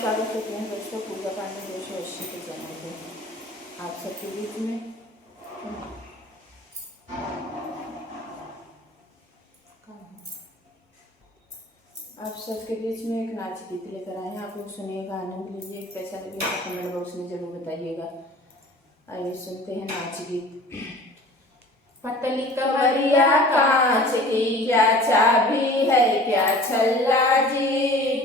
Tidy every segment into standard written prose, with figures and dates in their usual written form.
स्वागत करते हैं दोस्तों पूजा पांडे 280 के चैनल पे। आप सबके बीच में एक नाच गीत लेकर आए हैं। आप लोग सुनिएगा, आनंद लीजिए। कैसा लगेगा कमेंट बॉक्स में जरूर बताइएगा। आइए सुनते हैं नाच गीत। पतली कमरिया कांच की क्या चाबी है क्या छल्ला जी,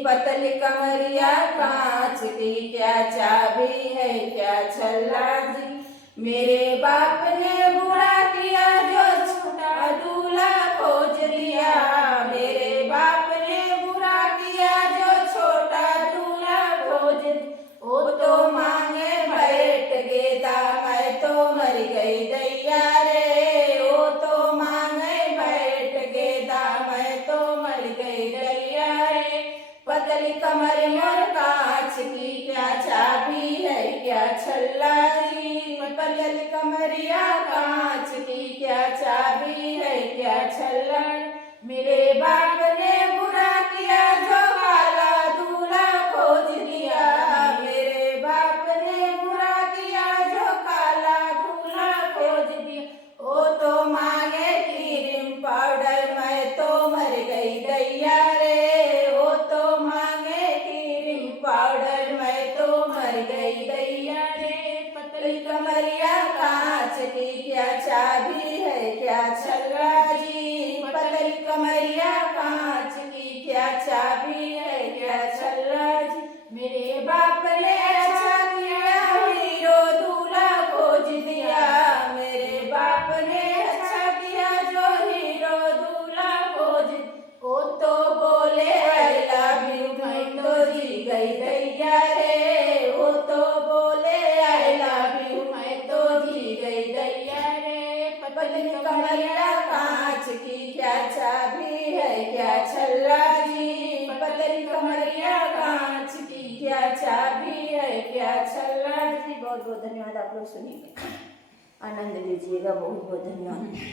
पतली कमरिया कांच की क्या चाबी है क्या छल्ला जी। मेरे बाप ने बुरा किया जो छोटा दूल्हा खोज लिया, मेरे बाप ने बुरा किया जो छोटा दूल्हा खोज। वो तो मांगे बैठ गेदा मैं तो मर गई दैया रे, पतली कमरिया कांच की क्या चाबी है क्या छल्ला जी, पतली कमरिया कांच की क्या चाबी है क्या छल्ला। मेरे बाप ने बुरा किया जो काला दूल्हा खोज लिया, मेरे बाप ने बुरा किया जो काला दूल्हा खोज लिया। वो तो मांगे क्रीम पाउडर मैं तो मर गई दैया रे, पतली कमरिया कांच की क्या चाबी है क्या छल्ला जी, पतली कमरिया कांच की क्या चाबी है क्या छल्ला जी। मेरे बाप ने अच्छा किया हीरो दूल्हा खोज दिया, मेरे बाप ने अच्छा किया जो हीरो दूल्हा खोज। वो तो बोले आई लव यू मैं तो जी गई दैया रे, वो तो बोले आई लव यू मैं तो जी गई दैया रे। पतली कमरिया कांच की क्या चाबी है क्या छल्ला जी, पतली कमरिया कांच की क्या चाबी है क्या छल्ला जी। बहुत बहुत धन्यवाद। आप लोग सुनिए, आनंद लीजिएगा। बहुत बहुत धन्यवाद।